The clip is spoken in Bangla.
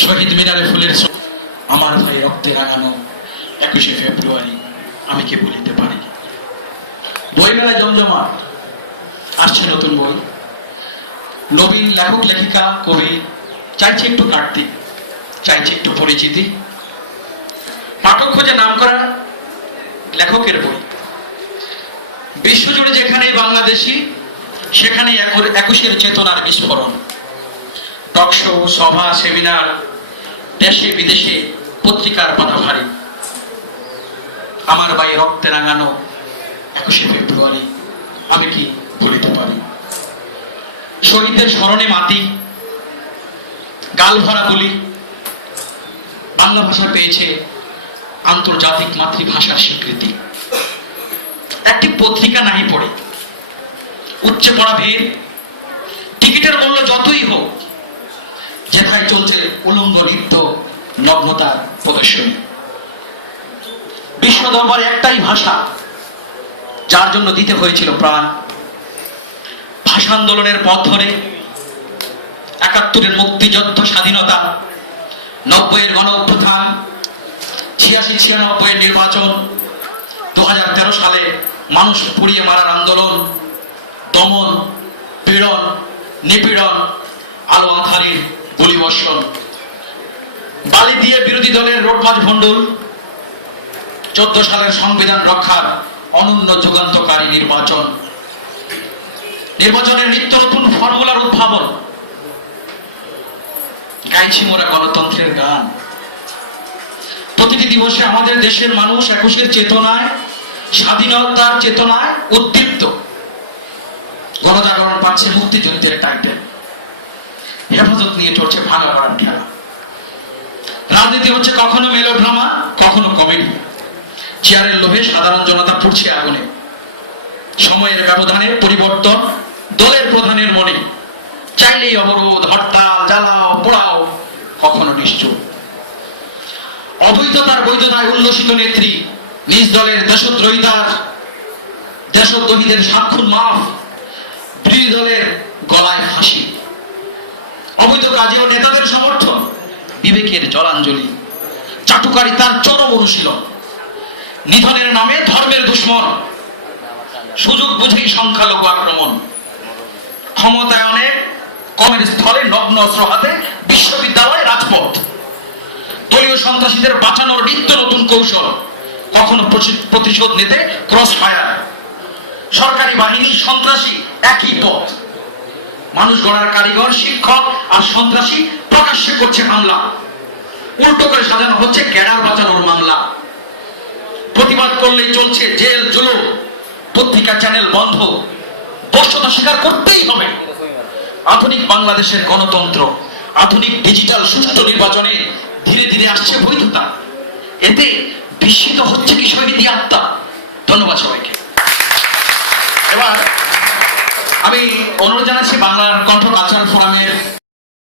শহীদ মিনারে ফুলের আমার ভাই রক্তে রাঙানো একুশে ফেব্রুয়ারি, আমি কে বলিতে পারি? বই মেলায় জমজমা আসছে নতুন বই। নবীন লেখক, লেখিকা, কবি, চাইছে একটু কাটতি চাইছে একটু পরিচিতি। পাঠক খোঁজে নাম করা লেখকের বই। বিশ্বজুড়ে যেখানেই বাংলাদেশি, সেখানেই একুশের চেতনার বিস্ফোরণ। টকশো সভা, সেমিনার, দেশে, বিদেশে পত্রিকার পাতা ভারী। আমার বাই রক্তে রাঙানো একুশে ফেব্রুয়ারি, আমি কি ভুলিতে পারি? শহীদদের স্মরণে মাটি গাল ভরা বলি, বাংলা ভাষা পেয়েছে আন্তর্জাতিক মাতৃভাষার স্বীকৃতি। একটি পত্রিকা নাহি পড়ে। উচ্চে পড়া ভিড়। টিকিটের মূল্য যতই হোক যেথায় চলছে উলঙ্গ নৃত্য নগ্নতার প্রদর্শনী। বিশ্ব দরবারে একটাই ভাষা, যার জন্য দিতে হয়েছিল প্রাণ। ভাষা আন্দোলনের পথ ধরে একাত্তরের মুক্তিযুদ্ধ স্বাধীনতা, নব্বইয়ের গণ অভ্যুত্থান, ছিয়াশি ছিয়ানব্বইয়ের নির্বাচন দু হাজার তেরো সালে মানুষ পুড়িয়ে মারার আন্দোলন, দমন, পীড়ন, নিপীড়ন, আলো আধারের গুলিবর্ষণ বালি দিয়ে বিরোধী দলের রোডমাঝ ভণ্ডুল, চোদ্দ সালের সংবিধান রক্ষার অনন্য যুগান্তকারী নির্বাচন। নির্বাচনের নিত্য নতুন ফর্মুলার উদ্ভাবন। গাইছি মোরা গণতন্ত্রের গান। প্রতিটি দিবসে আমাদের দেশের মানুষ একুশের চেতনায়, স্বাধীনতার চেতনায় উদ্দীপ্ত। গণজাগরণ পাচ্ছে মুক্তিযুদ্ধের টাইটেল। হেফাজত নিয়ে চলছে ভাঙা গড়ার খেলা। রাজনীতি হচ্ছে কখনো মেলোড্রামা কখনো কমেডি চেয়ারের লোভে সাধারণ জনতা পড়ছে আগুনে। সময়ের ব্যবধানে পরিবর্তন, দলের প্রধানের মনে। চাইলেই অবরোধ, হরতাল, জ্বালাও, পোড়াও, কখনো নিশ্চয় অবৈধতার বৈধতায় উল্লসিত নেত্রী, নিজ দলের দেশদ্রোহিতার, দেশদ্রোহীদের সাক্ষর মাফ বিরোধী দলের গলায় ফাঁসি। অবৈধ কাজে ও নেতাদের সমর্থন। বিবেকের জলাঞ্জলি। চাটুকারি তার চরম অনুশীলন। নিধনের নামে ধর্মের দুশ্মন। সুযোগ বুঝেই সংখ্যালঘু আক্রমণ। ক্ষমতায়নের কমের স্থলে নগ্ন অস্ত্র হাতে বিশ্ববিদ্যালয় রাজপথ। দলীয় সন্ত্রাসীদের বাঁচানোর নিত্য নতুন কৌশল। কখনো প্রতিশোধ নিতে ক্রস ফায়ার সরকারি বাহিনী সন্ত্রাসী একই পথ। মানুষ গড়ার কারিগর, শিক্ষক আর সন্ত্রাসী প্রকাশ্যে করছে হামলা। উল্টো করে সাজানো হচ্ছে গ্যাডার বাঁচানোর মামলা। প্রতিবাদ করলেই চলছে জেল, জুলুম। পত্রিকা, চ্যানেল বন্ধ। বস্যতা স্বীকার করতেই হবে। আধুনিক বাংলাদেশের গণতন্ত্র, আধুনিক ডিজিটাল সুষ্ঠু নির্বাচনে ধীরে ধীরে আসছে বৈধতা। এতে বিস্মিত হচ্ছে কি শহীদি আত্মা? ধন্যবাদ সবাইকে। এবার আমি অনুরোধ জানাচ্ছি বাংলার কণ্ঠ কালচারাল ফোরামের